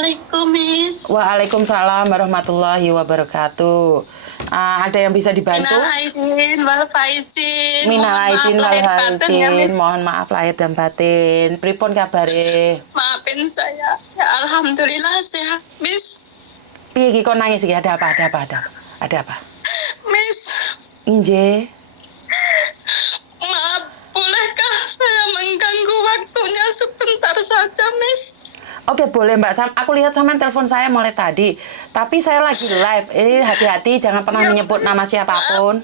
Assalamualaikum, Miss. Waalaikumsalam warahmatullahi wabarakatuh. Ada yang bisa dibantu? Minal aidin wal faizin. Minal aidin wal lahir batin ya, Miss. faizin. Mohon maaf lahir dan batin. Pripun kabare? Maafin saya. Ya, alhamdulillah sehat, Miss. Piye iki kok nangis iki? Ada apa? Ada apa? Miss, Inje. maaf, bolehkah saya mengganggu waktunya sebentar saja, Miss? Oke, boleh Mbak Sam. Aku lihat sampean telepon saya mulai tadi. Tapi saya lagi live. Ini hati-hati, jangan pernah Iya, menyebut nama siapapun.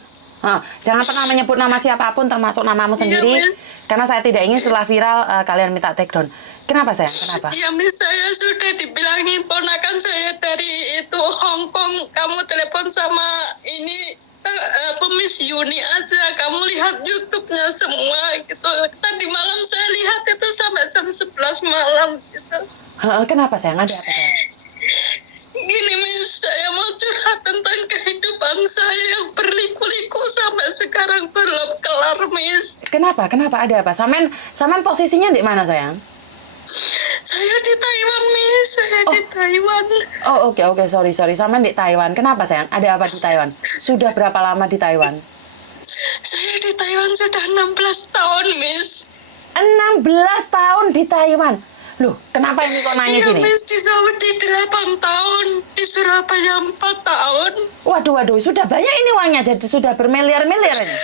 Jangan pernah menyebut nama siapapun, termasuk namamu sendiri. Miss. Karena saya tidak ingin setelah viral kalian minta take down. Kenapa sayang? Kenapa? Iya, Miss, saya sudah dibilangin ponakan saya dari itu Hong Kong. Kamu telepon sama ini Miss Yuni aja. Kamu lihat YouTube-nya semua gitu. Tadi malam saya lihat itu sampai jam 11 malam gitu. Kenapa sayang? Ada apa sayang? Gini, Miss, saya mau curhat tentang kehidupan saya yang berliku-liku sampai sekarang belum kelar, Miss. Kenapa? Ada apa? Samen posisinya di mana sayang? Saya di Taiwan, Miss. Saya di Taiwan. Oh oke, sorry. Samen di Taiwan. Kenapa sayang? Ada apa di Taiwan? Sudah berapa lama di Taiwan? Saya di Taiwan sudah 16 tahun, Miss. 16 tahun di Taiwan. Loh, kenapa ini kok nangis Iya, ini? Miss, di Saudi 8 tahun, di Surabaya 4 tahun. Waduh, sudah banyak ini uangnya, jadi sudah bermiliar-miliar ini.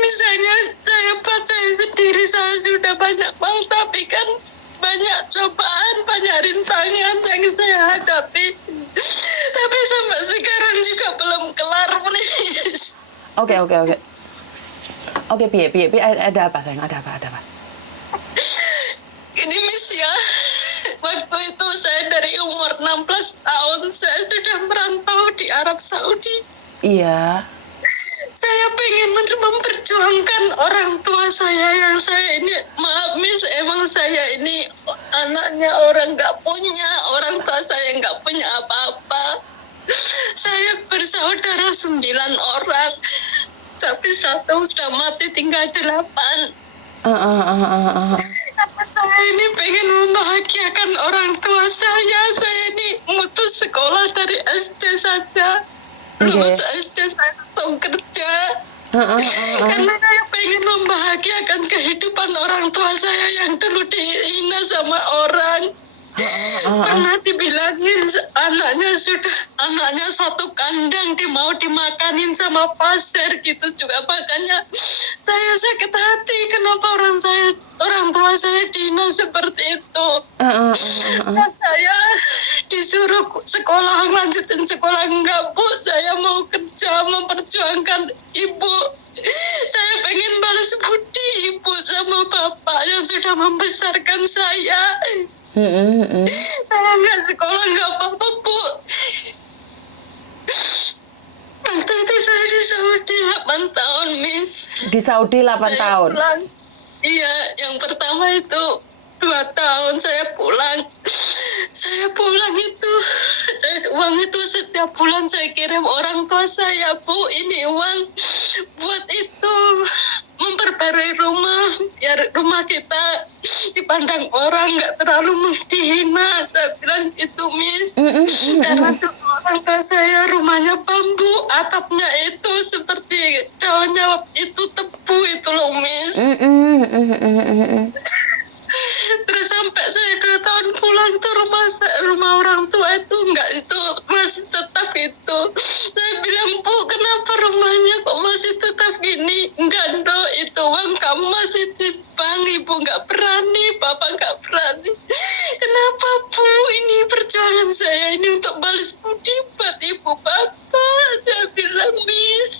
Misalnya saya baca sendiri, saya sudah banyak uang, tapi kan banyak cobaan, banyak rintangan yang saya hadapi. Tapi sampai sekarang juga belum kelar, Miss. Oke. Oke, piye, ada apa sayang? Ada apa? Ini, Miss, ya, waktu itu saya dari umur 16 tahun, saya sudah merantau di Arab Saudi. Iya. Saya pengen memperjuangkan orang tua saya yang saya ini, maaf Miss, emang saya ini anaknya orang nggak punya, orang tua saya nggak punya apa-apa. Saya bersaudara 9 orang, tapi 1 sudah mati, tinggal 8. Saya ini pengen membahagiakan orang tua saya ini mutus sekolah dari SD saja. Lulus SD saya langsung kerja. Karena saya pengen membahagiakan kehidupan orang tua saya yang dulu dihina sama orang. Pernah dibilangin anaknya 1 kandang mau dimakanin sama pasir gitu juga, makanya saya sakit hati kenapa orang tua saya dihina seperti itu. Nah, saya disuruh lanjutin sekolah, enggak Bu, saya mau kerja memperjuangkan ibu. Saya pengen balas budi ibu sama bapak yang sudah membesarkan saya. Saya nggak sekolah, nggak apa-apa Bu. Waktu itu saya di Saudi 8 tahun, Miss. Di Saudi 8 tahun? Pulang. Iya, yang pertama itu 2 tahun saya pulang. Saya pulang itu, uang itu setiap bulan saya kirim orang tua saya, Bu, ini uang buat itu memperbarui rumah, biar rumah kita dipandang orang nggak terlalu dihina. Saya bilang itu, Miss. Karena orang tua saya rumahnya bambu, atapnya itu seperti daunnya itu tebu itu loh, Miss. Terus sampai saya 2 tahun pulang tuh rumah orang tua itu masih tetap itu. Saya bilang, Bu, kenapa rumahnya kok masih tetap gini? Enggak, Do, itu uang kamu masih di bank, Ibu nggak berani, Bapak nggak berani. Kenapa, Bu? Ini perjuangan saya ini untuk balas budi buat Ibu Bapak. Saya bilang, Miss.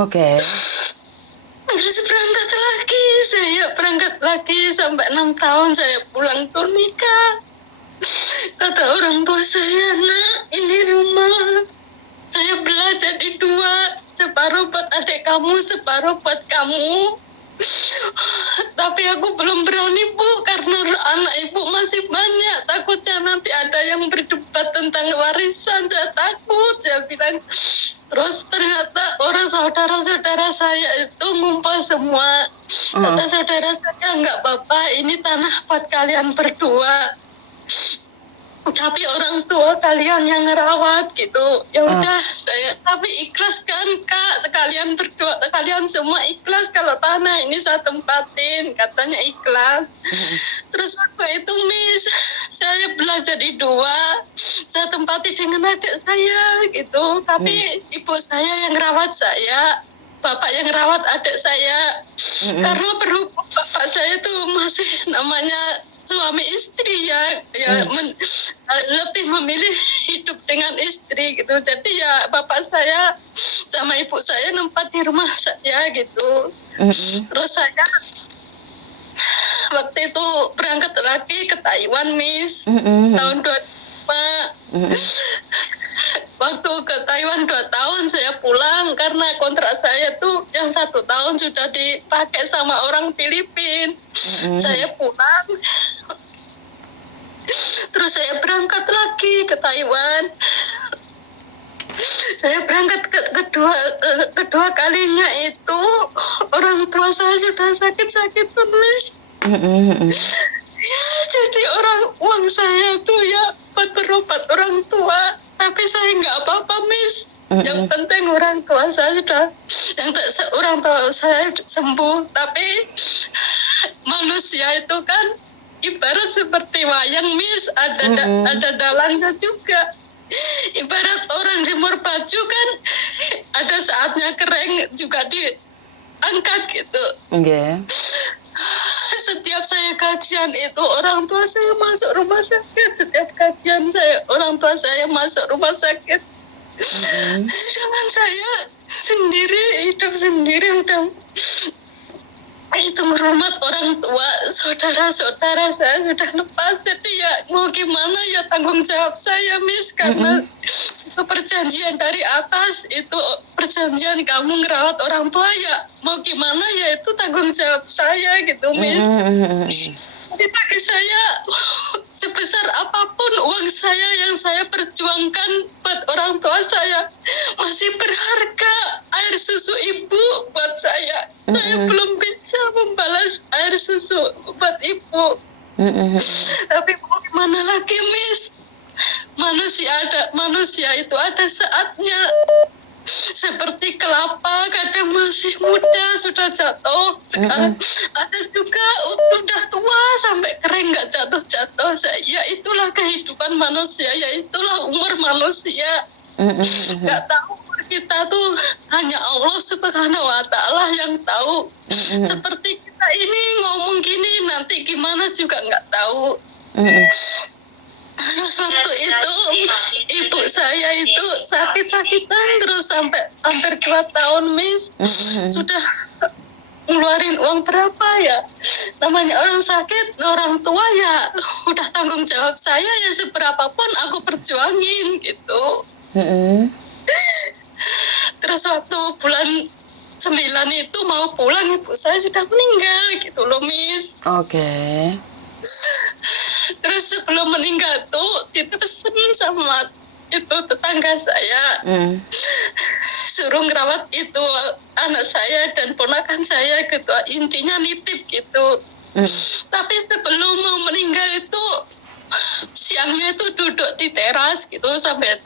Oke. Terus saya berangkat lagi sampai 6 tahun saya pulang tuh nikah. Kata orang tua saya, Nak, ini rumah saya belah jadi 2, separuh buat adik kamu, separuh buat kamu. Tapi aku belum berani, Bu, karena anak Ibu masih banyak. Takutnya nanti ada yang berdebat tentang warisan, saya takut. Saya bilang. Terus ternyata orang saudara-saudara saya itu ngumpul semua. Kata saudara saya, enggak apa-apa, ini tanah buat kalian berdua. tapi orang tua kalian yang ngerawat gitu. Ya udah saya tapi ikhlas kan Kak, sekalian berdua, kalian semua ikhlas kalau tanah ini saya tempatin, katanya ikhlas. Terus waktu itu Miss, saya belajar di 2, saya tempati dengan adik saya gitu, tapi ibu saya yang rawat saya, bapak yang rawat adik saya. Karena berhubung bapak saya tuh masih namanya suami istri ya lebih memilih hidup dengan istri gitu. Jadi ya bapak saya sama ibu saya nempat di rumah saya gitu. Terus saya waktu itu berangkat lagi ke Taiwan Miss, tahun 2005. Waktu ke Taiwan 2 tahun saya pulang karena kontrak saya tuh yang 1 tahun sudah dipakai sama orang Filipina. Saya pulang, terus saya berangkat lagi ke Taiwan. Saya berangkat kedua kalinya itu orang tua saya sudah sakit Miss. Ya, jadi uang saya tuh ya buat berobat orang tua, tapi saya nggak apa-apa Miss. Yang penting orang tua saya sudah, orang tua saya sembuh. Tapi manusia itu kan ibarat seperti wayang Miss, ada dalangnya juga. Ibarat orang jemur baju kan ada saatnya kering juga diangkat gitu. Setiap saya kajian itu orang tua saya masuk rumah sakit. Setiap kajian saya orang tua saya masuk rumah sakit. Sedangkan saya sendiri, hidup sendiri udah itu merumah orang tua, saudara-saudara saya sudah lepas. Jadi ya mau gimana ya tanggung jawab saya Miss, karena itu perjanjian dari atas, itu perjanjian kamu ngerawat orang tua, ya mau gimana ya itu tanggung jawab saya gitu Miss. Jadi bagi saya sebesar apapun uang saya yang saya perjuangkan buat orang tua saya masih berharga. Air susu ibu buat saya belum bisa membalas air susu buat ibu. Tapi mau gimana lagi Miss, manusia itu ada saatnya. Seperti kelapa kadang masih muda sudah jatuh, sekarang ada juga udah tua sampai kering nggak jatuh. Ya itulah kehidupan manusia, ya itulah umur manusia. Nggak tahu umur kita tuh hanya Allah Subhanahu wa Ta'ala yang tahu. Seperti kita ini ngomong gini, nanti gimana juga nggak tahu. Terus waktu itu ibu saya itu sakit-sakitan terus sampai hampir 2 tahun Miss. Sudah ngeluarin uang berapa ya, namanya orang sakit, orang tua ya udah tanggung jawab saya, ya seberapapun aku perjuangin gitu. Terus waktu bulan 9 itu mau pulang, ibu saya sudah meninggal gitu loh Miss. Terus sebelum meninggal tuh dipesen sama itu tetangga saya, suruh ngerawat itu anak saya dan ponakan saya gitu, intinya nitip gitu. Tapi sebelum mau meninggal itu siangnya itu duduk di teras gitu sampai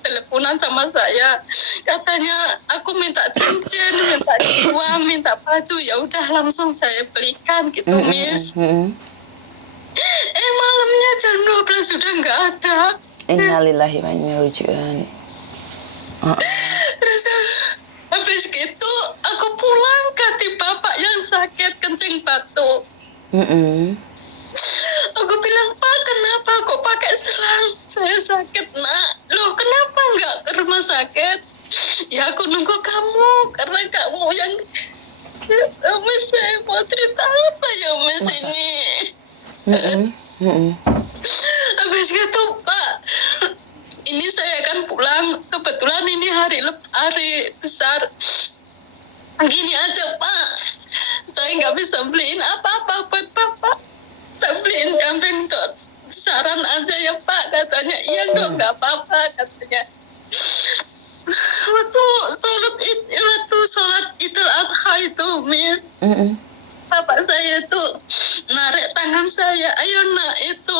teleponan sama saya, katanya aku minta cincin, minta uang, minta baju, ya udah langsung saya belikan gitu Miss. Malamnya jam 12 sudah nggak ada. Innalillahi wa inna ilaihi raji'un. Terus habis gitu aku pulang ganti bapak yang sakit kencing batuk. Aku bilang, Pak kenapa kok pakai selang? Saya sakit Nak. Loh kenapa nggak ke rumah sakit? Ya aku nunggu kamu karena kamu yang Miss, saya mau cerita apa ya Miss ini. Habis gitu Pak, ini saya akan pulang, kebetulan ini hari besar. Gini aja Pak, saya nggak bisa beliin apa-apa buat Bapak, saya beliin kambing tuh besaran aja ya Pak, katanya. Iya dong, nggak apa-apa katanya. Waktu sholat Idul Adha itu Miss, bapak saya itu narik tangan saya, ayo nak itu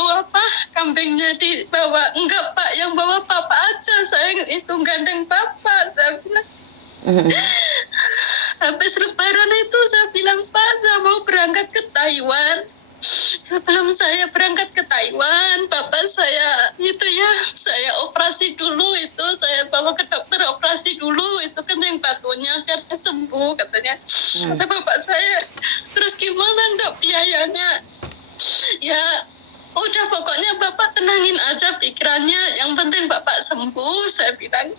kambingnya dibawa. Enggak pak, yang bawa bapak aja, saya itu gandeng bapak, saya bilang. Habis lebaran itu saya bilang, Pak, saya mau berangkat ke Taiwan. Sebelum saya berangkat ke Taiwan, bapak saya saya operasi dulu itu, saya bawa ke dokter operasi dulu itu kan yang batunya biar sembuh katanya. Kata bapak saya, terus gimana dok biayanya? Ya udah pokoknya bapak tenangin aja pikirannya, yang penting bapak sembuh, saya bilang.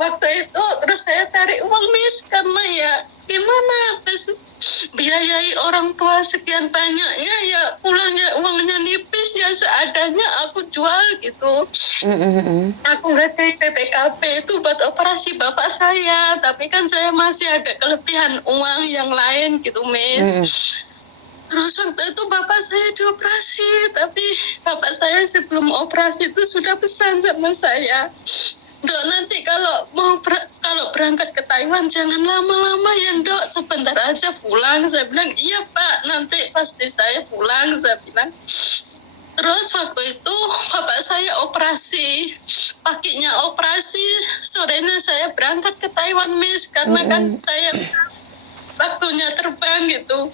Waktu itu terus saya cari uang Miss, karena ya gimana biayai orang tua sekian banyaknya, ya pulangnya uangnya nipis, ya seadanya aku jual gitu. Aku nggak ada PPKP itu buat operasi bapak saya, tapi kan saya masih ada kelebihan uang yang lain gitu Miss. Terus waktu itu bapak saya dioperasi, tapi bapak saya sebelum operasi itu sudah pesan sama saya, Dok, nanti kalau berangkat ke Taiwan jangan lama-lama ya Dok, sebentar aja pulang. Saya bilang, iya Pak, nanti pasti saya pulang, saya bilang. Terus waktu itu bapak saya operasi, paginya operasi, sorenya saya berangkat ke Taiwan Miss, karena kan saya waktunya terbang gitu.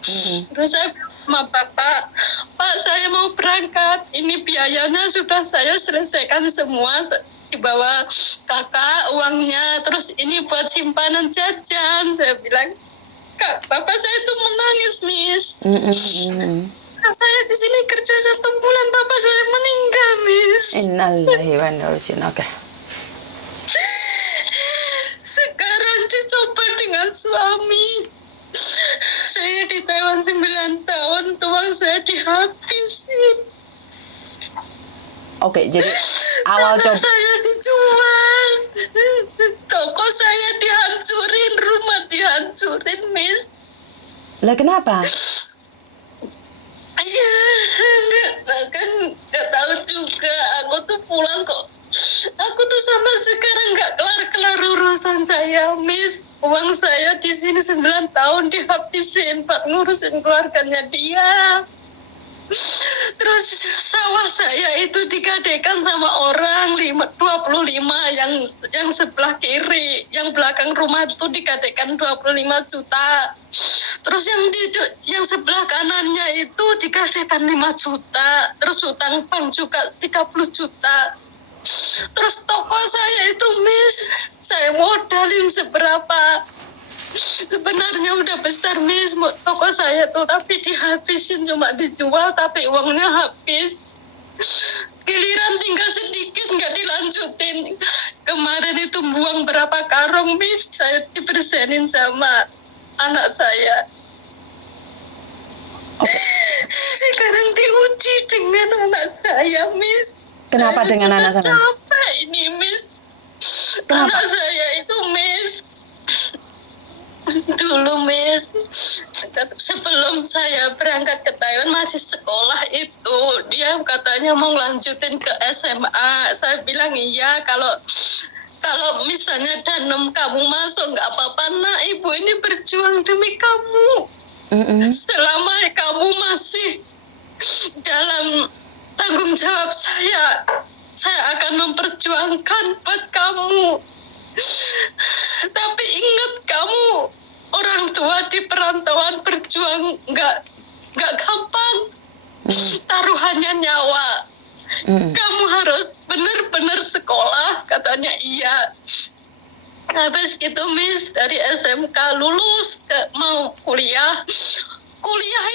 Terus saya bilang sama bapak, Pak saya mau berangkat, ini biayanya sudah saya selesaikan semua, dibawa kakak uangnya, terus ini buat simpanan jajan. Saya bilang, Kak, bapak saya itu menangis Miss. Saya di sini kerja 1 bulan, bapak saya meninggal Miss. Innalillahi wa inna ilaihi raji'un. Oke. Sekarang dicoba dengan suami. Saya di Taiwan 9 tahun, uang saya dihabisin. Oke, jadi awal coba saya dijual, toko saya dihancurin, rumah dihancurin, Miss. Lah kenapa? Ya, nggak tahu juga. Aku tuh pulang kok. Aku tuh sama sekarang nggak kelar-kelar urusan saya, Miss. Uang saya di sini 9 tahun dihabisin buat ngurusin keluarganya dia. Terus sawah saya itu digadekan sama orang 25 yang sebelah kiri, yang belakang rumah itu digadekan 25 juta. Terus yang sebelah kanannya itu digadekan 5 juta. Terus utang bank juga 30 juta. Terus toko saya itu Miss, saya modalin seberapa? Sebenarnya udah besar Miss toko saya tuh, tapi dihabisin, cuma dijual tapi uangnya habis. Giliran tinggal sedikit nggak dilanjutin. Kemarin itu buang berapa karung Miss, saya dibersihin sama anak saya. Sekarang diuji dengan anak saya Miss. Kenapa saya dengan anak saya? Capek ini Miss. Kenapa? Anak saya itu Miss, dulu Miss, sebelum saya berangkat ke Taiwan masih sekolah itu, dia katanya mau lanjutin ke SMA. Saya bilang iya, kalau misalnya Danem kamu masuk nggak apa-apa nak, ibu ini berjuang demi kamu. Selama kamu masih dalam tanggung jawab saya akan memperjuangkan buat kamu. Tapi ingat, kamu orang tua di perantauan berjuang nggak gampang. Taruhannya nyawa. Kamu harus benar-benar sekolah, katanya iya. Habis gitu Miss, dari SMK lulus mau kuliah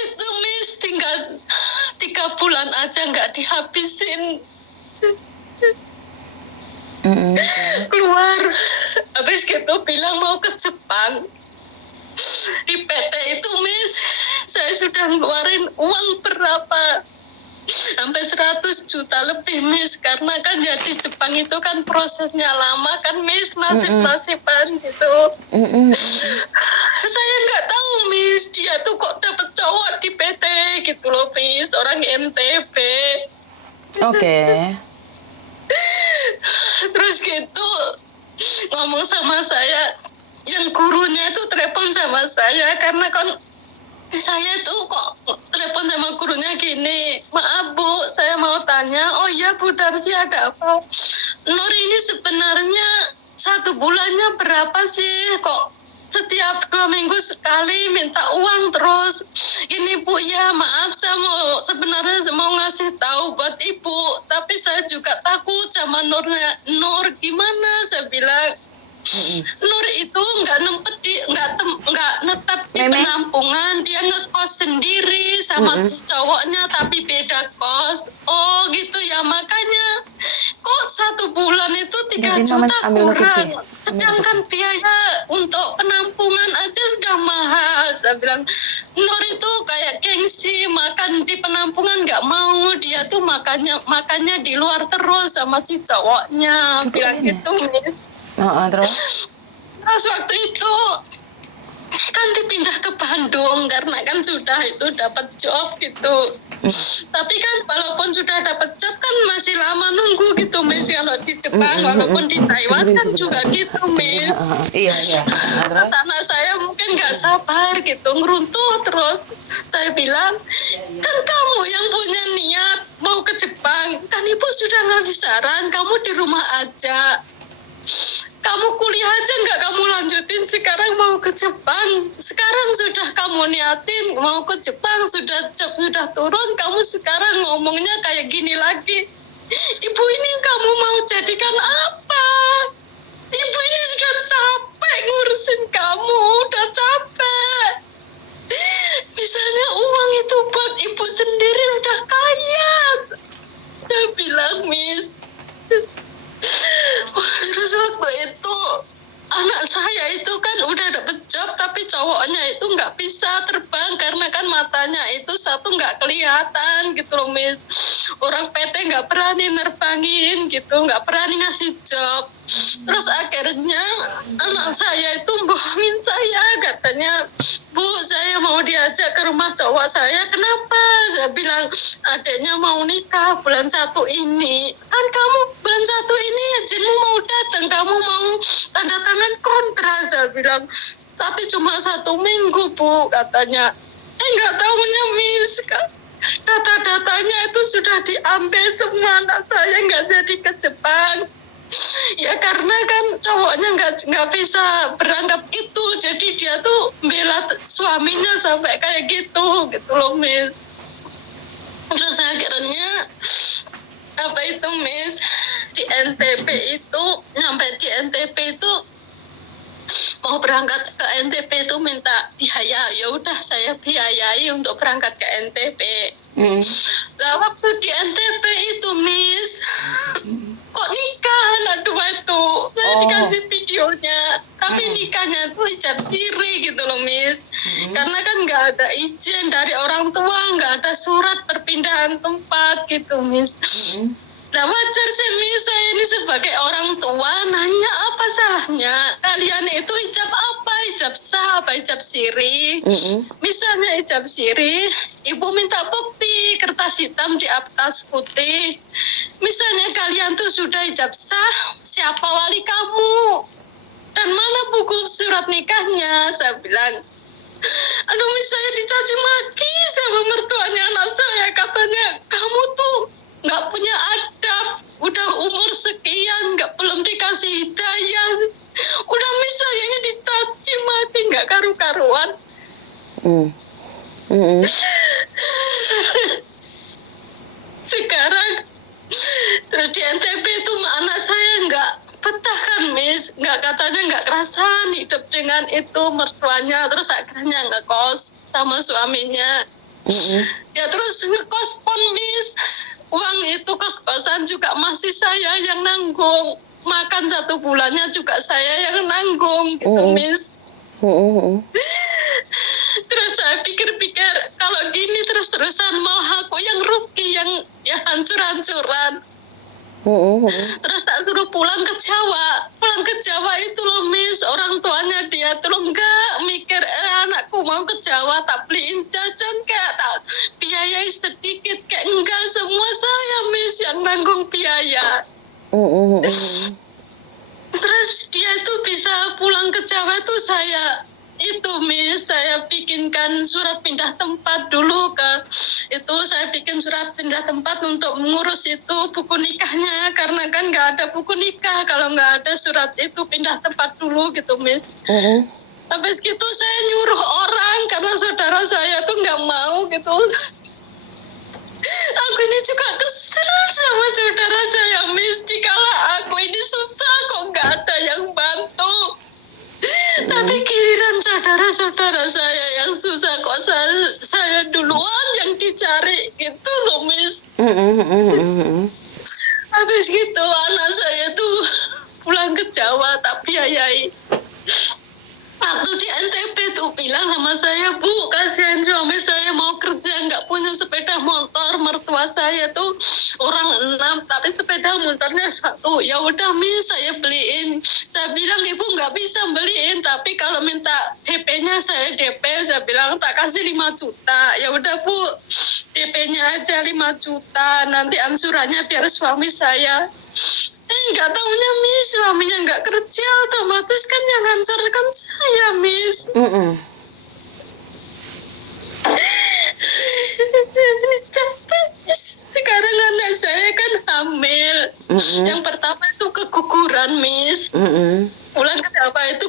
itu Miss tinggal 3 bulan aja nggak dihabisin. Keluar, habis gitu bilang mau ke Jepang. Di PT itu Miss, saya sudah ngeluarin uang berapa, sampai 100 juta lebih Miss, karena kan ya di Jepang itu kan prosesnya lama kan Miss, nasib-nasiban gitu. Saya nggak tahu Miss, dia tuh kok dapet cowok di PT gitu loh Miss, orang NTB. Oke. Terus gitu ngomong sama saya, yang gurunya itu telepon sama saya, karena kan saya tuh kok telepon sama gurunya gini, maaf Bu, saya mau tanya, oh iya Bu Darsi ada apa? Nur ini sebenarnya 1 bulannya berapa sih? Kok setiap 2 minggu sekali minta uang terus? Ini Bu ya, maaf saya mau sebenarnya mau ngasih tahu buat Ibu, tapi saya juga takut sama Nurnya. Nur gimana? Saya bilang. Nur itu nggak netap di penampungan, dia ngekos sendiri sama cowoknya tapi beda kos. Oh gitu ya, makanya kok 1 bulan itu 3 juta kurang, sedangkan biaya untuk penampungan aja udah mahal. Saya bilang Nur itu kayak gengsi, makan di penampungan nggak mau, dia tuh makannya di luar terus sama si cowoknya, bilang gitu Miss. Terus waktu itu kan dipindah ke Bandung karena kan sudah itu dapat job gitu. Tapi kan walaupun sudah dapat job kan masih lama nunggu gitu Miss, kalau di Jepang walaupun di Taiwan kan juga gitu Miss. Iya. Sana saya mungkin nggak sabar gitu, ngeruntuh terus. Saya bilang, kan kamu yang punya niat mau ke Jepang, kan Ibu sudah ngasih saran kamu di rumah aja. Kamu kuliah aja nggak kamu lanjutin, sekarang mau ke Jepang. Sekarang sudah kamu niatin mau ke Jepang, sudah job sudah turun, kamu sekarang ngomongnya kayak gini lagi. Ibu ini kamu mau jadikan apa? Ibu ini sudah capek ngurusin kamu, udah capek. Misalnya uang itu buat Ibu sendiri udah kaya. Saya bilang, Miss. Terus waktu itu anak saya itu kan udah dapet job, tapi cowoknya itu nggak bisa terbang karena kan matanya itu satu nggak kelihatan gitu loh Miss. Orang PT nggak berani nerbangin gitu, nggak berani ngasih job. Terus akhirnya anak saya itu bohongin saya, katanya Bu saya mau diajak ke rumah cowok saya. Kenapa? Saya bilang adiknya mau nikah bulan 1 ini. Kan kamu bulan 1 ini izinmu mau datang, kamu mau tanda tangan kontrak. Saya bilang tapi cuma 1 minggu Bu, katanya. Nggak tahunya Miss, data-datanya itu sudah diambil semua, anak saya nggak jadi ke Jepang. Ya karena kan cowoknya nggak bisa berangkat itu, jadi dia tuh bela suaminya sampai kayak gitu loh Miss. Terus akhirnya apa itu Miss, di NTP itu nyampe di NTP itu mau berangkat ke NTP itu minta biaya, ya udah saya biayai untuk berangkat ke NTP. Lah waktu di NTP itu Miss, kok nikah anak 2 itu, saya dikasih videonya, tapi nikahnya tuh ijab siri gitu loh Miss. Karena kan nggak ada izin dari orang tua, nggak ada surat perpindahan tempat gitu Miss. Nah wajar sih Miss, saya ini sebagai orang tua nanya apa salahnya, kalian itu ijab apa, ijab sah apa ijab siri? Misalnya ijab siri, ibu minta bukti kertas hitam di atas putih. Misalnya kalian tuh sudah ijab sah, siapa wali kamu? Dan mana buku surat nikahnya? Saya bilang, aduh Miss, saya dicaci maki sama mertuanya anak saya, katanya kamu tuh nggak punya adab, udah umur sekian belum dikasih hidayah. Udah Miss, saya ini dicaci maki nggak karu-karuan. Sekarang terus di NTB itu anak saya nggak betah kan Miss, katanya nggak kerasan hidup dengan itu mertuanya. Terus akhirnya ngekos sama suaminya. Ya terus ngekos pun Miss, uang itu kos-kosan juga masih saya yang nanggung, makan 1 bulannya juga saya yang nanggung gitu Miss. Terus saya pikir-pikir kalau gini terus-terusan mau aku yang rugi, yang hancur-hancuran. Terus tak suruh pulang ke Jawa itu loh Miss, orang tuanya dia tuh enggak mikir anakku mau ke Jawa tak beliin jajan kayak tak biayai sedikit, kayak enggak, semua saya Miss yang nanggung biaya. Terus dia itu bisa pulang ke Jawa itu saya itu Miss, saya bikinkan surat pindah tempat dulu saya bikin surat pindah tempat untuk mengurus itu buku nikahnya, karena kan nggak ada buku nikah kalau nggak ada surat itu pindah tempat dulu gitu Miss. Habis gitu saya nyuruh orang karena saudara saya tuh nggak mau gitu. Aku ini juga kesel sama saudara saya Miss, dikala aku ini susah kok nggak ada yang bantu. Tapi giliran saudara-saudara saya yang susah kok saya duluan yang dicari gitu loh Miss. Habis gitu anak saya tuh pulang ke Jawa, tapi ayai waktu di NTB tuh bilang sama saya, Bu, kasihan suami saya mau kerja nggak punya sepeda motor, mertua saya tuh orang 6 tapi sepeda motornya 1. Ya udah Miss, saya beliin. Saya bilang ibu nggak bisa beliin, tapi kalau minta DP-nya saya DP. Saya bilang tak kasih 5 juta. Ya udah Bu, DP-nya aja 5 juta, nanti angsurannya biar suami saya. Nggak taunya Miss, suaminya nggak kerja, otomatis kan yang ngansorkan saya Miss. Jadi capek Miss. Sekarang anak saya kan hamil. Yang pertama itu keguguran Miss. Pulang ke Jawa itu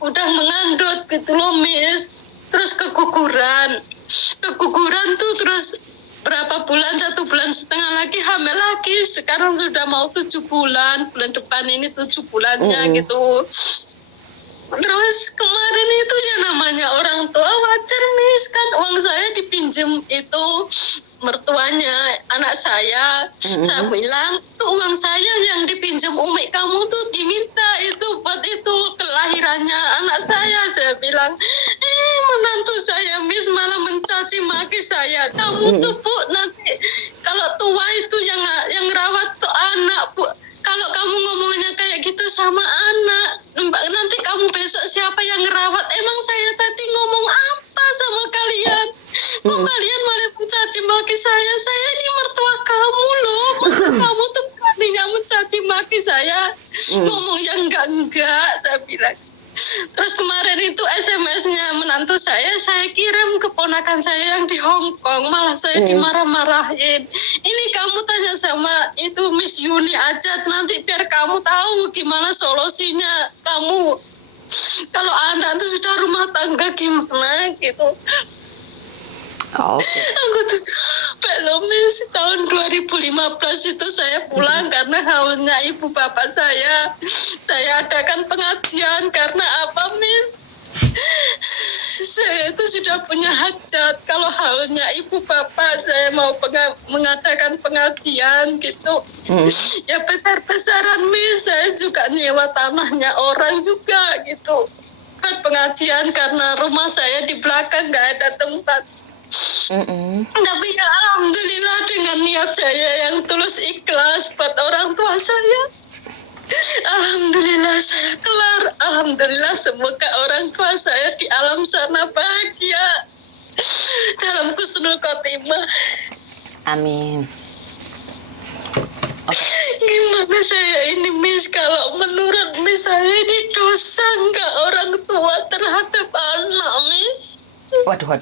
udah mengandut gitu loh Miss. Terus keguguran tuh terus berapa bulan, 1,5 bulan lagi hamil lagi. Sekarang sudah mau 7 bulan, bulan depan ini 7 bulannya gitu. Terus kemarin itu ya namanya orang tua wajar Miss, kan uang saya dipinjem itu mertuanya anak saya. Saya bilang tuh uang saya yang dipinjam umi kamu tuh diminta itu buat itu kelahirannya anak saya bilang menantu saya Miss malah mencaci maki saya. Kamu tuh Bu, nanti kalau tua itu yang rawat tuh anak Bu. Kalau kamu ngomongnya kayak gitu sama anak, nanti kamu besok siapa yang ngerawat? Emang saya tadi ngomong apa sama kalian? Kok kalian malah mencaci maki saya? Saya ini mertua kamu loh. Masa kamu tuh beraninya mencaci maki saya? Ngomong yang enggak, saya bilang. Terus kemarin itu SMS-nya menantu saya kirim ke ponakan saya yang di Hong Kong, malah saya dimarah-marahin. Ini kamu tanya sama itu Miss Yuni aja, nanti biar kamu tahu gimana solusinya kamu. Kalau Anda tuh sudah rumah tangga gimana gitu. Aku tuh capek loh Miss. Tahun 2015 itu saya pulang karena haulnya ibu bapak saya. Saya adakan pengajian karena apa Miss? Saya itu sudah punya hajat. Kalau haulnya ibu bapak saya mau mengadakan pengajian gitu. Ya besar-besaran Miss. Saya juga nyewa tanahnya orang juga gitu. Buat pengajian karena rumah saya di belakang nggak ada tempat. Tapi ya alhamdulillah dengan niat saya yang tulus ikhlas buat orang tua saya, alhamdulillah saya kelar. Alhamdulillah semoga orang tua saya di alam sana bahagia dalam husnul khotimah. Amin. Gimana saya ini Miss, kalau menurut Miss saya ini dosa nggak orang tua terhadap anak Miss? Waduh.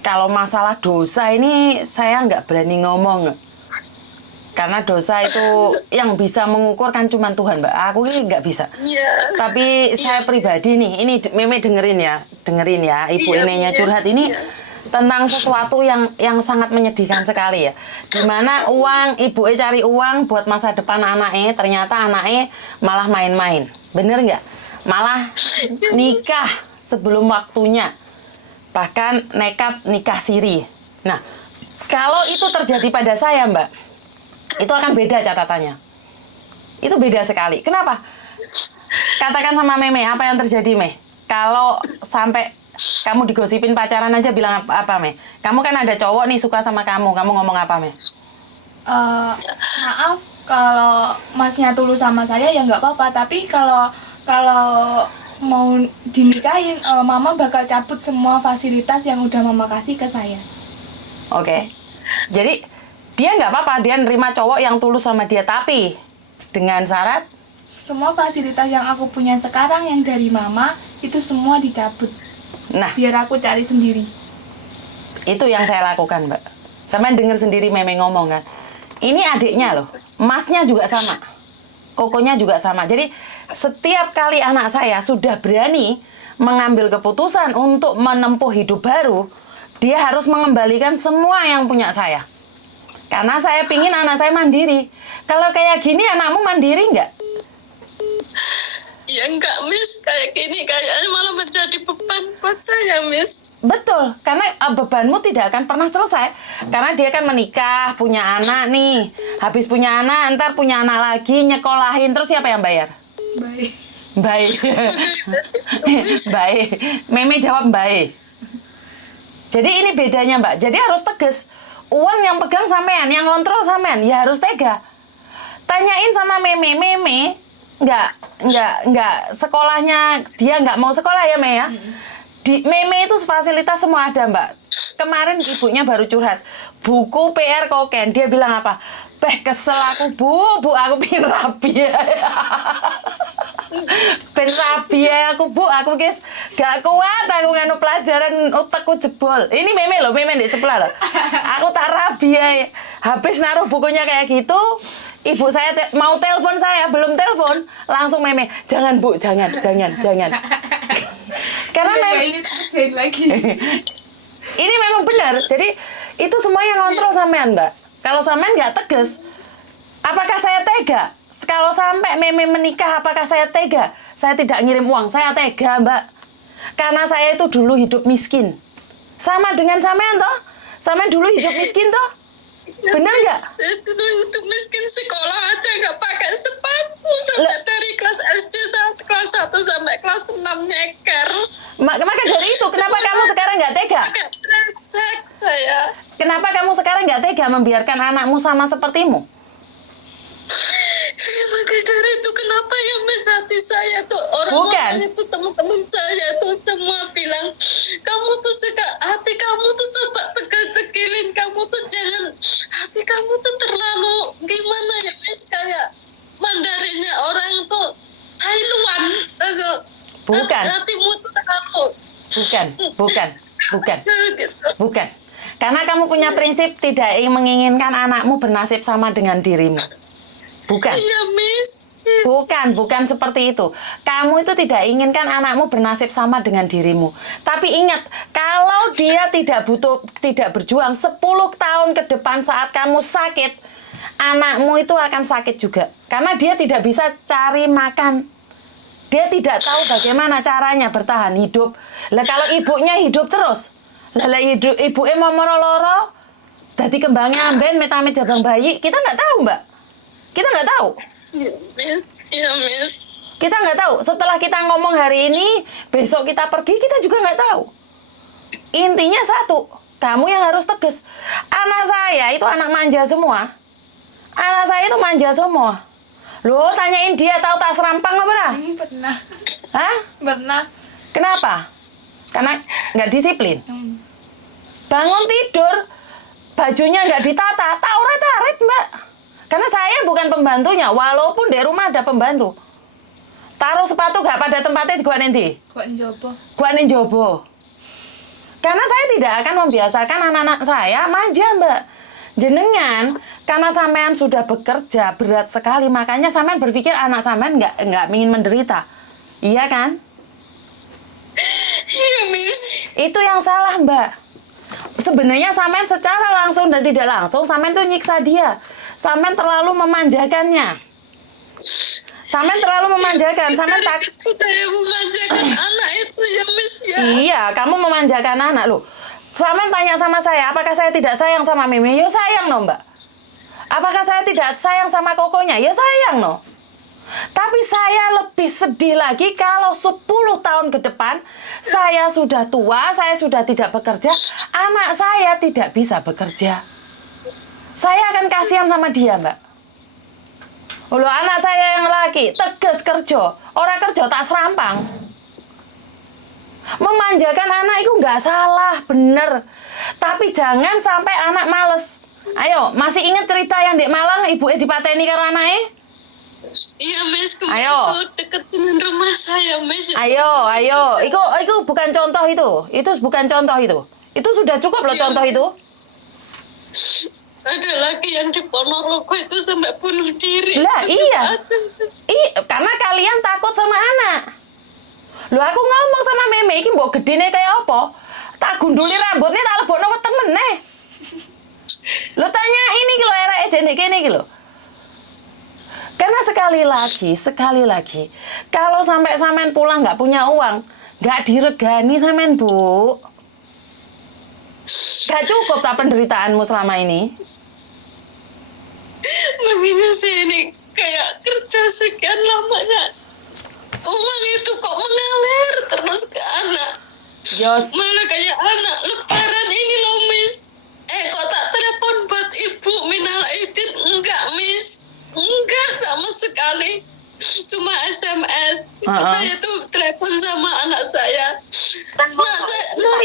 Kalau masalah dosa ini saya nggak berani ngomong. Karena dosa itu yang bisa mengukur kan cuma Tuhan, Mbak. Aku ini nggak bisa. Tapi saya pribadi nih, ini Meme dengerin ya, Ibu Enenya curhat ini tentang sesuatu yang sangat menyedihkan sekali ya. Dimana Ibu cari uang buat masa depan anaknya, ternyata anaknya malah main-main. Bener nggak? Malah nikah sebelum waktunya. Bahkan nekat nikah siri. Nah, kalau itu terjadi pada saya, Mbak, itu akan beda catatannya. Itu beda sekali. Kenapa? Katakan sama Meme, apa yang terjadi, Me? Kalau sampai kamu digosipin pacaran aja bilang apa, Me? Kamu kan ada cowok nih suka sama kamu ngomong apa, Me? Maaf, kalau masnya tulus sama saya ya nggak apa-apa. Tapi kalau mau dinikahin, mama bakal cabut semua fasilitas yang udah mama kasih ke saya. Oke. Jadi dia nggak apa-apa, dia nerima cowok yang tulus sama dia, tapi dengan syarat semua fasilitas yang aku punya sekarang yang dari mama itu semua dicabut. Nah, Biar aku cari sendiri. itu yang saya lakukan, Mbak. Sampean dengar sendiri Meme ngomong kan. Ini adiknya loh, masnya juga sama, kokonya juga sama. Jadi setiap kali anak saya sudah berani mengambil keputusan untuk menempuh hidup baru, dia harus mengembalikan semua yang punya saya. Karena saya pingin anak saya mandiri. Kalau kayak gini anakmu mandiri nggak? Ya enggak, Miss. Kayak gini kayaknya malah menjadi beban buat saya, Miss. Betul, karena bebanmu tidak akan pernah selesai. Karena dia kan menikah, punya anak nih. Habis punya anak, ntar punya anak lagi, nyekolahin. Terus siapa yang bayar? Baik. Baik. Baik. Meme jawab baik. Jadi ini bedanya, Mbak. Jadi harus tegas. Uang yang pegang sampean, yang ngontrol sampean, ya harus tega. Tanyain sama Meme, nggak sekolahnya, dia nggak mau sekolah ya, Me ya? Di Meme itu fasilitas semua ada, Mbak. Kemarin ibunya baru curhat, buku PR koken. Dia bilang apa? Kesel aku, Bu, aku pengen rapi ya. Ben rabi ya aku, Bu, aku guys gak kuat aku nganu pelajaran, otakku jebol. Ini Meme loh, Meme di sebelah loh. Aku tak rabi ya. Habis naruh bukunya kayak gitu, ibu saya mau telepon saya, belum telepon, langsung Meme, jangan Bu, jangan. Karena ini terjadi lagi. ini memang benar. Jadi itu semua yang ngontrol sampean, Mbak. Kalau sampean nggak tegas, apakah saya tega? Kalau sampai Meme menikah, apakah saya tega? Saya tidak ngirim uang, saya tega, Mbak. Karena saya itu dulu hidup miskin. Sama dengan sampean toh? Sampean dulu hidup miskin toh? Ya, Bener nggak? Saya dulu hidup miskin, sekolah aja nggak pakai sepatu. Sampai dari kelas SD, kelas 1 sampai kelas 6 nyeker. Maka dari itu, kenapa kamu sekarang nggak tega? Pakai kresek saya. Kenapa kamu sekarang nggak tega membiarkan anakmu sama sepertimu? Maka dari itu kenapa ya, Miss, hati saya tuh Bukan. orang-orang itu, teman-teman saya tuh semua bilang, kamu tuh hati kamu tuh coba tegil-tegilin, kamu tuh jangan, hati kamu tuh terlalu gimana ya, Miss, kayak Mandarinnya orang tuh Taiwan. Bukan. Hatimu tuh terlalu. Bukan. Karena kamu punya prinsip tidak menginginkan anakmu bernasib sama dengan dirimu. Bukan. Iya, Miss. Bukan seperti itu. Kamu itu tidak inginkan anakmu bernasib sama dengan dirimu. Tapi ingat, kalau dia tidak berjuang 10 tahun ke depan saat kamu sakit, anakmu itu akan sakit juga. Karena dia tidak bisa cari makan. Dia tidak tahu bagaimana caranya bertahan hidup. Lah kalau ibunya hidup terus, ibunya mau loro, dadi kembangnya amben, metamit jabang bayi, kita nggak tahu, Mbak. Kita nggak tahu. Iya, Miss. Iya, Miss. Kita nggak tahu. Setelah kita ngomong hari ini, besok kita pergi, kita juga nggak tahu. Intinya satu, kamu yang harus tegas. Anak saya itu anak manja semua. Anak saya itu manja semua. Loh, tanyain dia tahu tak serampang apa? Pernah. Hah? Pernah. Kenapa? Karena nggak disiplin. Bangun tidur, bajunya nggak ditata, tak uret-aret, Mbak. Karena saya bukan pembantunya, walaupun di rumah ada pembantu. Taruh sepatu nggak pada tempatnya, gua nanti. Gua jobo. Karena saya tidak akan membiasakan anak-anak saya manja, Mbak. Jenengan, karena sampean sudah bekerja berat sekali, makanya sampean berpikir anak sampean nggak ingin menderita. Iya kan? Iya, Miss. Itu yang salah, Mbak. Sebenarnya sampean secara langsung dan tidak langsung, sampean tuh nyiksa dia. Sampean terlalu memanjakannya. Sampean terlalu memanjakan. Sampean tak. Saya memanjakan anak itu ya, Miss ya. Iya, kamu memanjakan anak loh. Sampean tanya sama saya, apakah saya tidak sayang sama Meme? Ya sayang loh, Mbak. Apakah saya tidak sayang sama kokonya? Ya sayang loh. Tapi saya lebih sedih lagi kalau 10 tahun ke depan saya sudah tua, saya sudah tidak bekerja, anak saya tidak bisa bekerja. Saya akan kasihan sama dia, Mbak. Loh, anak saya yang laki, tegas kerja, orang kerja tak serampang. Memanjakan anak itu nggak salah, bener. Tapi jangan sampai anak males. Ayo, masih ingat cerita yang di Malang, ibunya dipateni karena anaknya? Iya, Miss, kemarin Ayo. itu deket dengan rumah saya, Miss. Ayo. Itu bukan contoh itu. Itu bukan contoh itu. Itu sudah cukup loh Iya. contoh itu. Ada lagi yang di Ponorogo itu sampai bunuh diri. Lah, Itu iya. juga ada. Karena kalian takut sama anak. Loh, aku ngomong sama Meme iki mbok gedene kayak apa? Tak gunduli rambutnya tak lebokno weteng meneh. Lo tanya ini ki lho ereke jene kene iki lho. Karena sekali lagi, kalau sampai sampean pulang nggak punya uang, nggak diregani sampean, Bu. Nggak cukup tak penderitaanmu selama ini. Makanya saya ini kayak kerja sekian lamanya. Uang itu kok mengalir terus ke anak. Yos, Malah kayak anak lebaran ini loh, Miss. Kok tak telepon buat ibu minal aidin? Enggak, Miss. Enggak sama sekali. Cuma SMS. Saya tuh telepon sama anak saya. Nak,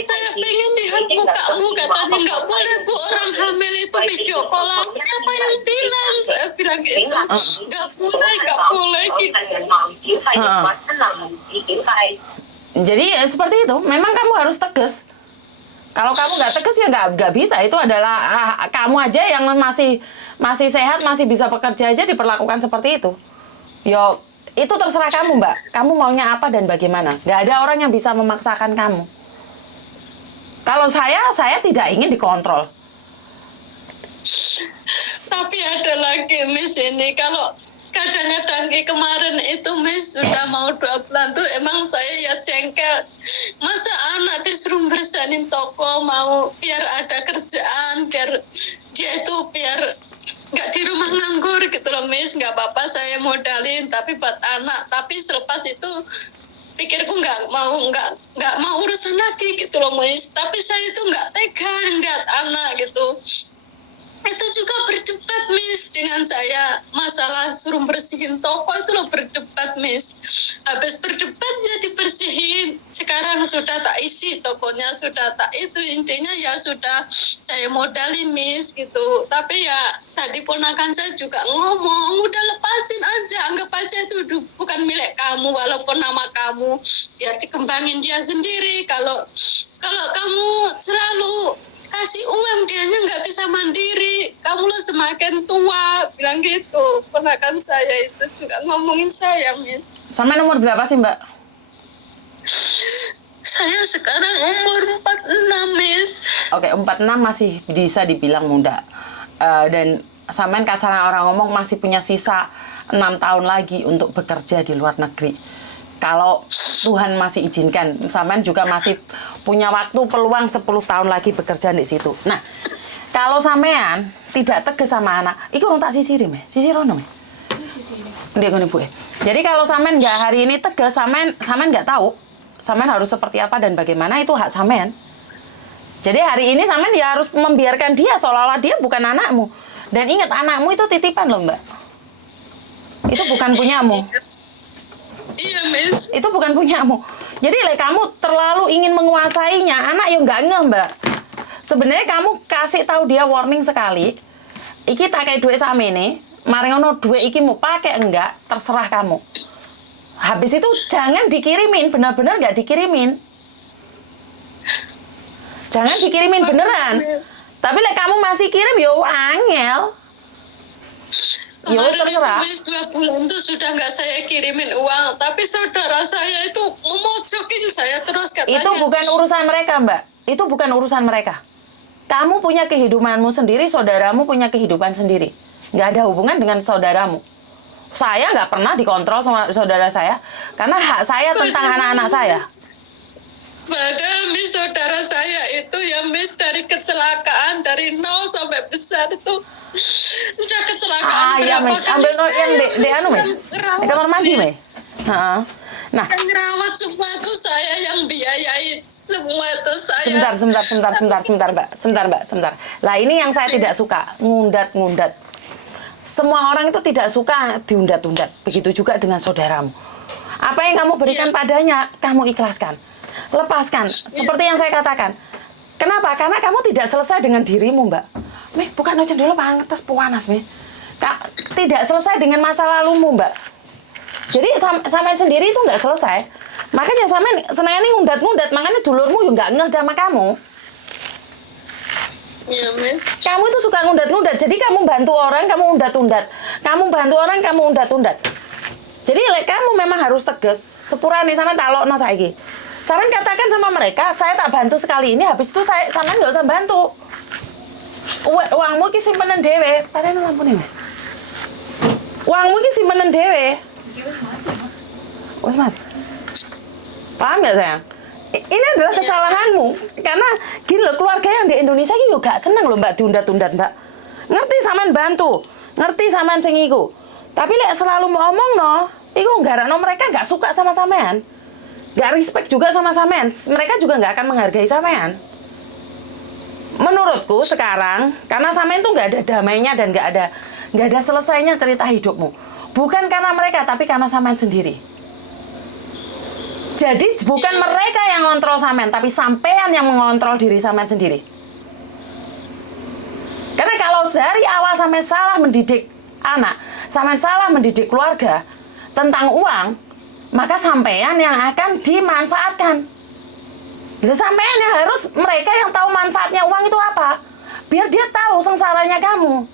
saya pengen lihat mukamu. Katanya nggak boleh, Bu, orang hamil itu video callan. Siapa yang bilang? Saya bilang gitu. Nggak boleh gitu. jadi ya seperti itu. Memang kamu harus tegas. Kalau kamu nggak tegas ya nggak bisa. Itu adalah kamu aja yang masih sehat, masih bisa bekerja aja diperlakukan seperti itu. Yo, itu terserah kamu, Mbak. Kamu maunya apa dan bagaimana? Nggak ada orang yang bisa memaksakan kamu. Kalau saya tidak ingin dikontrol. Tapi ada lagi, Miss, ini kalau kadang-kadang kemarin itu, Miss, sudah mau 2 bulan tuh emang saya ya jengkel. Masa anak disuruh bersanin toko, mau biar ada kerjaan, biar dia itu biar nggak di rumah nganggur gitu loh, Miss. Nggak apa-apa saya modalin, tapi buat anak. Tapi selepas itu pikirku nggak mau urusan lagi gitu loh, Miss. Tapi saya itu nggak tega ngeliat anak gitu. Itu juga berdebat, Miss, dengan saya. Masalah suruh bersihin toko itu loh berdebat, Miss. Habis berdebat jadi bersihin. Sekarang sudah tak isi tokonya, sudah tak itu. Intinya ya sudah saya modalin, Miss, gitu. Tapi ya tadi ponakan saya juga ngomong, udah lepasin aja. Anggap aja itu bukan milik kamu, walaupun nama kamu. Biar dikembangin dia sendiri. Kalau kamu selalu kasih uang dianya nggak bisa mandiri, kamu lo semakin tua, bilang gitu. Ponakan saya itu juga ngomongin saya, Miss. Sama nomor berapa sih, Mbak? Saya sekarang umur 46, Miss. Oke, 46 masih bisa dibilang muda. Dan sampean kasaran orang ngomong masih punya sisa 6 tahun lagi untuk bekerja di luar negeri. Kalau Tuhan masih izinkan, sampean juga masih punya waktu peluang 10 tahun lagi bekerja di situ. Nah, kalau sampean tidak tegas sama anak, iku orang tak sisiri, me. Sisirono, me. Dia gini, Bu. Jadi kalau sampean nggak hari ini tegas, sampean nggak tahu, sampean harus seperti apa dan bagaimana, itu hak sampean. Jadi hari ini sampean ya harus membiarkan dia seolah-olah dia bukan anakmu. Dan ingat, anakmu itu titipan loh, Mbak. Itu bukan punyamu. Iya, Miss. Itu bukan punyamu. Jadi kamu terlalu ingin menguasainya, anak yang nggak ngeh, Mbak. Sebenarnya kamu kasih tahu dia warning sekali. Iki tak kayak duit sama ini, mari ngono duit iki mau pakai enggak, terserah kamu. Habis itu jangan dikirimin, benar-benar nggak dikirimin. Jangan dikirimin beneran. Tapi kamu masih kirim, yo angel. Kemarin itu, Miss, 2 bulan tuh sudah nggak saya kirimin uang, tapi saudara saya itu memojokin saya terus katanya. Itu bukan urusan mereka, Mbak. Itu bukan urusan mereka. Kamu punya kehidupanmu sendiri, saudaramu punya kehidupan sendiri. Nggak ada hubungan dengan saudaramu. Saya nggak pernah dikontrol sama saudara saya, karena hak saya tentang anak-anak saya. Padahal, Miss, saudara saya itu ya, Miss, dari kecelakaan, dari 0 sampai besar itu sudah kecelakaan Ya, berapa Miss. kali. Ambil yang di anu, Miss. Di kamar mandi, Miss. Nah, yang ngerawat semua itu saya, yang biayain semua itu saya. Sebentar, Mbak. Sebentar. Lah ini yang saya tidak suka, ngundat-ngundat. Semua orang itu tidak suka diundat-undat. Begitu juga dengan saudaramu. Apa yang kamu berikan padanya, kamu ikhlaskan. Lepaskan. Seperti yang saya katakan. Kenapa? Karena kamu tidak selesai dengan dirimu, Mbak. Meh, bukan aja dulu pantes panas, Meh. Tidak selesai dengan masa lalumu, Mbak. Jadi sampean sendiri itu nggak selesai. Makanya sampean senengane ngundat-ngundat, makanya dulurmu juga nggak ngeh sama kamu. Iya, Miss. Kamu itu suka ngundat-ngundat. Jadi kamu bantu orang, kamu undat-undat. Kamu bantu orang, kamu undat-undat. Jadi kamu memang harus tegas. Sepurane sampean tak lokno saiki. Sampean katakan sama mereka, saya tak bantu sekali ini, habis itu sampean nggak usah bantu. Uangmu ki simpenan dhewe. Padahal lampune, Mas. Uangmu ki simpenan dhewe. Wes mati. Paham nggak sayang? Ini adalah kesalahanmu. Karena gini loh, keluarga yang di Indonesia ini juga seneng loh Mbak diundat-undat Mbak. Ngerti sampean bantu, ngerti sampean sing iku. Tapi lek selalu mau omong no, iku nggarakno mereka nggak suka sama sampean. Nggak respect juga sama sampean. Mereka juga nggak akan menghargai sampean. Menurutku sekarang, karena sampean tuh nggak ada damainya dan nggak ada selesainya cerita hidupmu. Bukan karena mereka, tapi karena sampean sendiri. Jadi bukan mereka yang ngontrol sampean, tapi sampean yang mengontrol diri sampean sendiri. Karena kalau dari awal sampean salah mendidik anak, sampean salah mendidik keluarga tentang uang, maka sampean yang akan dimanfaatkan. Jadi sampean yang harus mereka yang tahu manfaatnya uang itu apa, biar dia tahu sengsaranya kamu.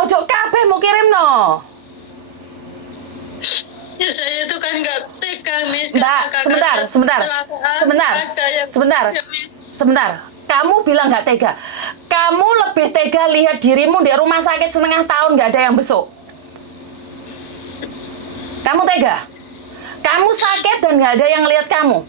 Ojo kabeh mau kirim no. Ya saya itu kan nggak tega, Miss. Mbak, sebentar. Kamu bilang nggak tega. Kamu lebih tega lihat dirimu di rumah sakit setengah tahun nggak ada yang besuk. Kamu tega? Kamu sakit dan nggak ada yang lihat kamu.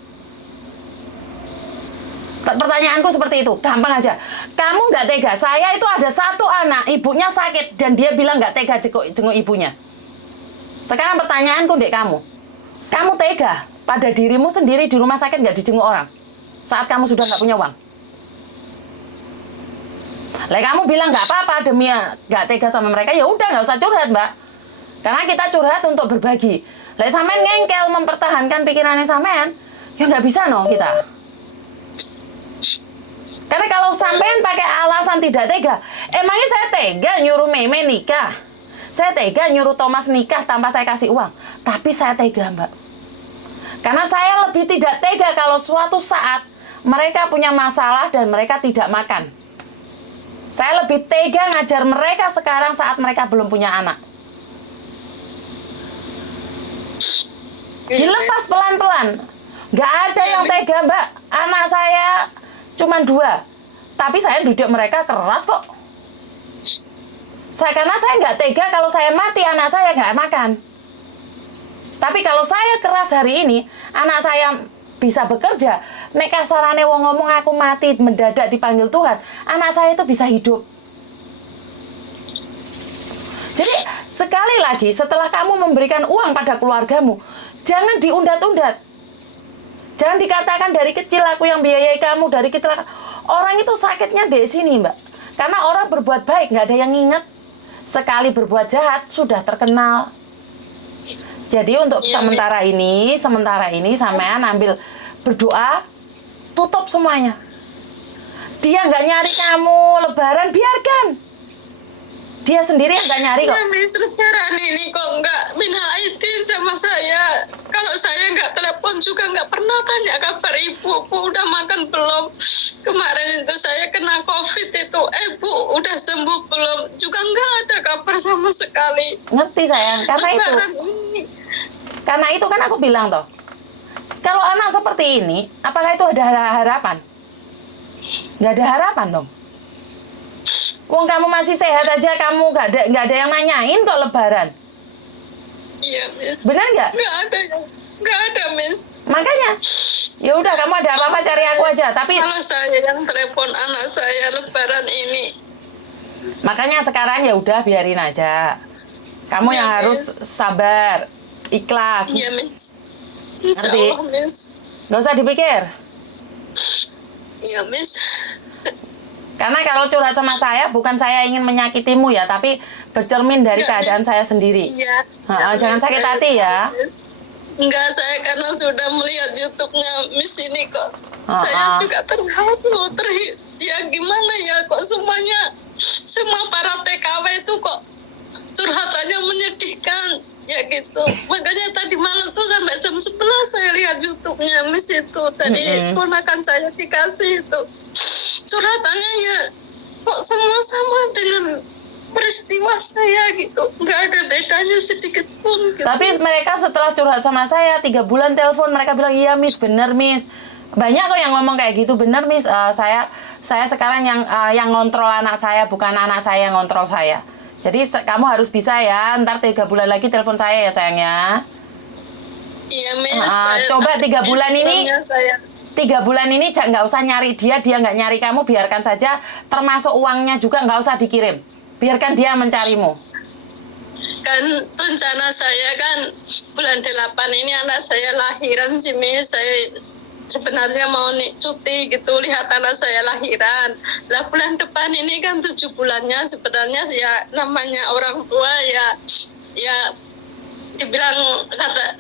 Pertanyaanku seperti itu, gampang aja. Kamu nggak tega. Saya itu ada satu anak, ibunya sakit dan dia bilang nggak tega jenguk ibunya. Sekarang pertanyaanku dek kamu tega pada dirimu sendiri di rumah sakit nggak dijenguk orang saat kamu sudah nggak punya uang? Lah kamu bilang nggak apa-apa demi nggak tega sama mereka, ya udah nggak usah curhat Mbak, karena kita curhat untuk berbagi. Lah sampean ngengkel mempertahankan pikirannya sampean, ya nggak bisa no kita. Karena kalau sampean pakai alasan tidak tega, emangnya saya tega nyuruh Meme nikah? Saya tega nyuruh Thomas nikah tanpa saya kasih uang. Tapi saya tega, Mbak. Karena saya lebih tidak tega kalau suatu saat mereka punya masalah dan mereka tidak makan. Saya lebih tega ngajar mereka sekarang saat mereka belum punya anak. Dilepas pelan-pelan. Nggak ada yang tega, Mbak. Anak saya cuma 2. Tapi saya didik mereka keras kok. Karena saya nggak tega kalau saya mati anak saya nggak makan. Tapi kalau saya keras hari ini, anak saya bisa bekerja. Nek kasarane wong ngomong aku mati mendadak dipanggil Tuhan, anak saya itu bisa hidup. Jadi sekali lagi setelah kamu memberikan uang pada keluargamu, jangan diundat-undat. Jangan dikatakan dari kecil aku yang biayai kamu, dari kecil. Orang itu sakitnya di sini Mbak. Karena orang berbuat baik nggak ada yang ingat. Sekali berbuat jahat sudah terkenal. Jadi untuk sementara ini sampean ambil berdoa, tutup semuanya. Dia nggak nyari kamu lebaran, biarkan. Dia sendiri yang nggak nyari kok. Ya, Miss, lebaran ini kok nggak minta izin sama saya. Kalau saya nggak telepon juga nggak pernah tanya kabar ibu. Bu udah makan belum? Kemarin itu saya kena COVID itu. Bu udah sembuh belum? Juga nggak ada kabar sama sekali. Ngerti sayang, karena itu kan aku bilang toh. Kalau anak seperti ini, apakah itu ada harapan? Nggak ada harapan dong. Wong kamu masih sehat aja, kamu nggak ada yang nanyain kok lebaran. Iya, Miss. Benar nggak? Nggak ada, Miss. Makanya, ya udah kamu ada apa-apa cari aku aja. Tapi kalau saya yang telepon anak saya lebaran ini. Makanya sekarang ya udah biarin aja. Kamu Ya, yang harus Miss. sabar, ikhlas. Iya, Miss. Ngerti? Insyaallah, Miss. Nggak usah dipikir. Iya, Miss. Karena kalau curhat sama saya, bukan saya ingin menyakitimu ya, tapi bercermin dari keadaan saya sendiri. Iya. Jangan sakit hati ya. Enggak, saya karena sudah melihat YouTube-nya Miss ini kok. Saya juga terharu, ya gimana ya kok semua para TKW itu kok curhatannya menyedihkan ya gitu. Makanya tadi malam tuh sampai jam 11 saya lihat YouTube-nya Miss itu. Tadi ponakan saya dikasih itu curhatannya, ya kok semua sama dengan peristiwa saya gitu, nggak ada bedanya sedikit pun gitu. Tapi mereka setelah curhat sama saya 3 bulan telepon, mereka bilang iya Miss, bener Miss. Banyak kok yang ngomong kayak gitu, bener Miss. Saya sekarang yang ngontrol anak saya, bukan anak saya yang ngontrol saya. Jadi kamu harus bisa ya, ntar 3 bulan lagi telepon saya ya sayangnya. Iya Miss. Coba 3 bulan ini. 3 bulan ini nggak usah nyari dia nggak nyari kamu, biarkan saja. Termasuk uangnya juga nggak usah dikirim. Biarkan dia mencarimu. Kan rencana saya kan bulan 8 ini anak saya lahiran sih Miss. Saya sebenarnya mau cuti gitu, lihat anak saya lahiran. Lah bulan depan ini kan 7 bulannya, sebenarnya ya namanya orang tua ya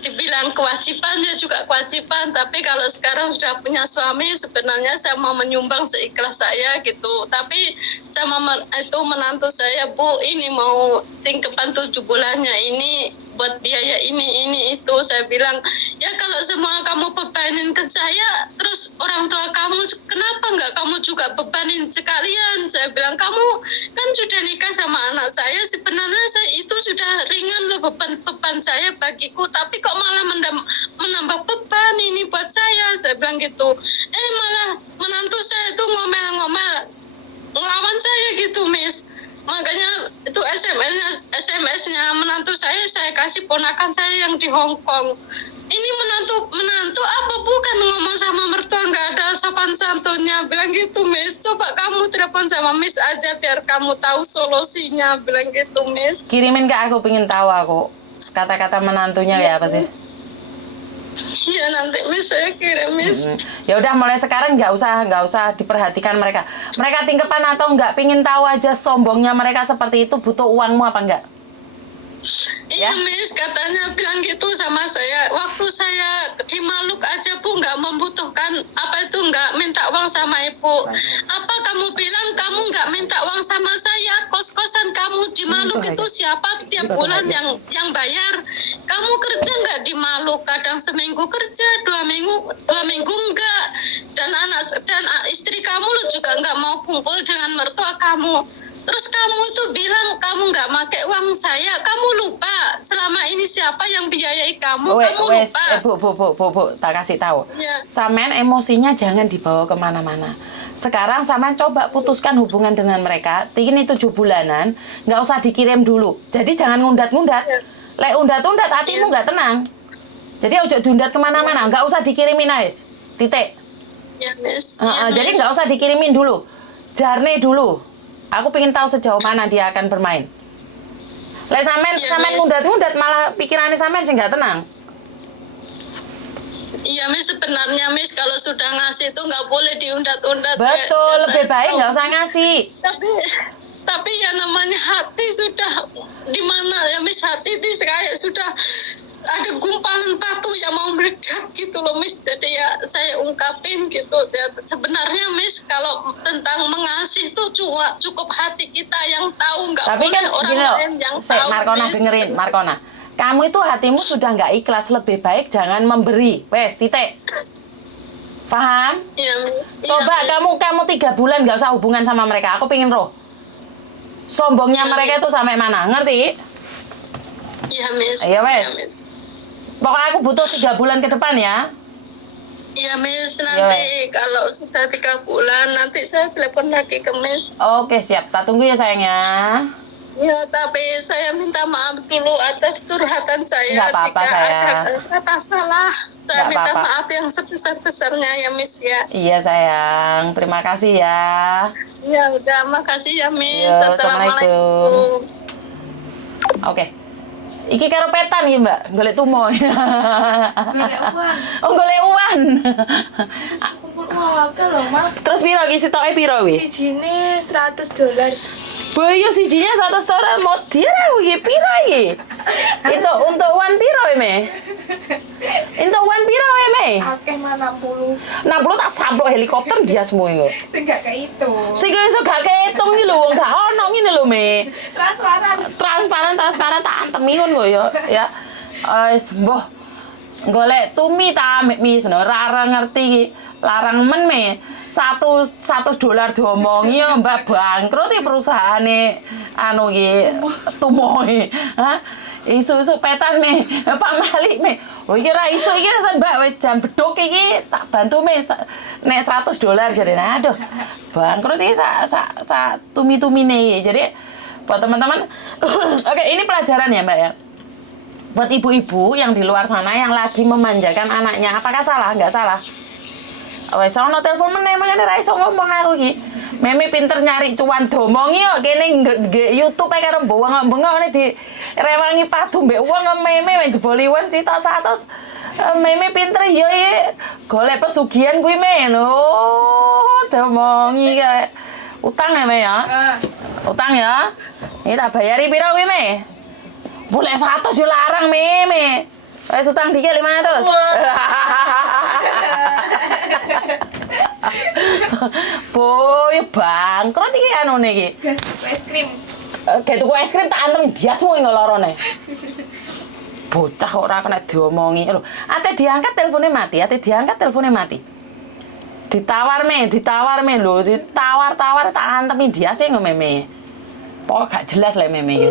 dibilang kewajiban ya juga kewajiban, tapi kalau sekarang sudah punya suami sebenarnya saya mau menyumbang seikhlas saya gitu. Tapi sama itu menantu saya, Bu, ini mau tingkepan 7 bulannya ini buat biaya ini itu. Saya bilang ya kalau semua kamu bebanin ke saya, terus orang tua kamu kenapa nggak kamu juga bebanin sekalian? Saya bilang kamu kan sudah nikah sama anak saya, sebenarnya saya itu sudah ringan loh beban saya bagiku, tapi kok malah menambah beban ini buat saya bilang gitu. Malah menantu saya itu ngomel-ngomel ngelawan saya gitu Miss. Makanya itu SMS-nya menantu saya kasih ponakan saya yang di Hong Kong. Ini menantu apa bukan ngomong sama mertua, nggak ada sopan santunnya, bilang gitu Miss. Coba kamu telepon sama Miss aja biar kamu tahu solusinya, bilang gitu Miss. Kirimin ke aku, pengen tahu aku kata-kata menantunya ya apa sih? Iya nanti Miss saya kirim Miss. Ya udah mulai sekarang nggak usah diperhatikan mereka. Mereka tingkepan atau nggak, pingin tahu aja sombongnya mereka seperti itu, butuh uangmu apa enggak? Iya Miss, katanya bilang gitu sama saya. Waktu saya di Maluk aja Bu nggak membutuhkan nggak minta uang sama Ibu. Apa kamu bilang kamu nggak minta uang sama saya? Kos-kosan kamu di Maluk itu siapa tiap bulan yang bayar? Kamu kerja nggak di Maluk? Kadang seminggu kerja, 2 minggu enggak. Dan istri kamu lu juga nggak mau kumpul dengan mertua kamu. Terus kamu itu bilang kamu nggak pakai uang saya, kamu lupa selama ini siapa yang biayai kamu, kamu lupa. Bu, tak kasih tahu. Ya. Samen emosinya jangan dibawa kemana-mana. Sekarang Samen coba putuskan hubungan dengan mereka. Ini 7 bulanan, nggak usah dikirim dulu. Jadi jangan ngundat-ngundat. Lek undat-undat hatimu nggak tenang. Jadi ojo diundat kemana-mana, nggak usah dikirimin Ais. Titik. Ya, Miss. Jadi nggak usah dikirimin dulu. Jarne dulu. Aku pengen tahu sejauh mana dia akan bermain. Lek Samen ngundat-ngundat malah pikirannya Samen sih nggak tenang. Iya Miss, sebenarnya Miss kalau sudah ngasih itu nggak boleh diundat-undat. Betul, lebih baik nggak usah ngasih. Tapi ya namanya hati sudah di mana ya Miss, hati itu kayak sudah ada gumpalan batu yang mau meledak gitu loh Miss. Jadi ya saya ungkapin gitu ya, sebenarnya Miss kalau tentang mengasih itu cukup hati kita yang tahu, nggak boleh kan, orang lain yang tahu. Markona Miss. dengerin, Markona. Kamu itu hatimu sudah nggak ikhlas, lebih baik jangan memberi. Wes, titik. Paham? Iya, Coba iya, kamu 3 bulan nggak usah hubungan sama mereka. Aku pengen roh. Sombongnya iya, mereka Miss. itu sampai mana? Ngerti? Iya Miss. Iya, wes. Iya, Miss. Pokoknya aku butuh 3 bulan ke depan ya. Iya Miss, nanti kalau sudah 3 bulan nanti saya telepon lagi ke Miss. Oke, siap. Tak tunggu ya sayangnya. Ya, tapi saya minta maaf dulu atas curhatan saya. Nggak apa-apa, jika sayang. ada kata salah, saya Nggak minta apa-apa. maaf yang sebesar-besarnya ya Miss ya. Iya sayang, terima kasih ya. Ya udah, makasih ya Miss. Yo, Assalamualaikum. Oke. Iki karo petan ya Mbak, golek tumo. Golek uang. Oh, golek uang. Kumpul uang akeh lho, Mas. Terus piro iki sitoke piro kuwi? Sijine $100. Boyo sijinya 100 dolar mau dia iki piro iki? Untuk wan piro me? Untuk wan piro me? Akeh mah 60. 60 tak samplok helikopter dia semua iku. Sing gak kehitung. Sing iso gak kehitung iki lho, gak ono ngene lho me. Transparan tak antemi ngono ya. Wis mbah. Golek tumi ta mi seno ora ngerti iki. Larang men me. 1 dolar diomongi ya Mbak bangkrut iki perusahaane anu iki tumoe. Hah? Isu-isu petan me, Pak Malik me. Oh iki ora iso iki Mbak wis jam beduk iki tak bantu me nek 100 dolar jadi aduh. Bangkrut iki sak tumi-tumine iki. Jadi buat teman-teman oke ini pelajaran ya Mbak ya. Buat ibu-ibu yang di luar sana yang lagi memanjakan anaknya, apakah salah? Enggak salah. Wes ono telepon meneh mangane ra iso ngomong aku iki. Meme pinter nyari cuan domongi kok kene YouTube ae karo bengok-bengok ngene di rewangi padu mbek wong meme jeboli wan sitok 100. Meme pinter yo golek pesugihan kuwi me lho. Domongi kae. Utang ya me ya. Utang ya. Ini tak bayari piro kuwi me? Boleh 100 yo larang meme. Wes utang dikit 500. Boy, bangkrut iki anune iki. Gas es krim. Kayak tuku es krim tak antem diasmu iki lorone. Bocah kok ora kena diomongi. Lho, ate diangkat teleponnya mati. Ditawar me lho, ditawar-tawar tak antemi dias sing meme. Pokok gak jelas lek meme iki.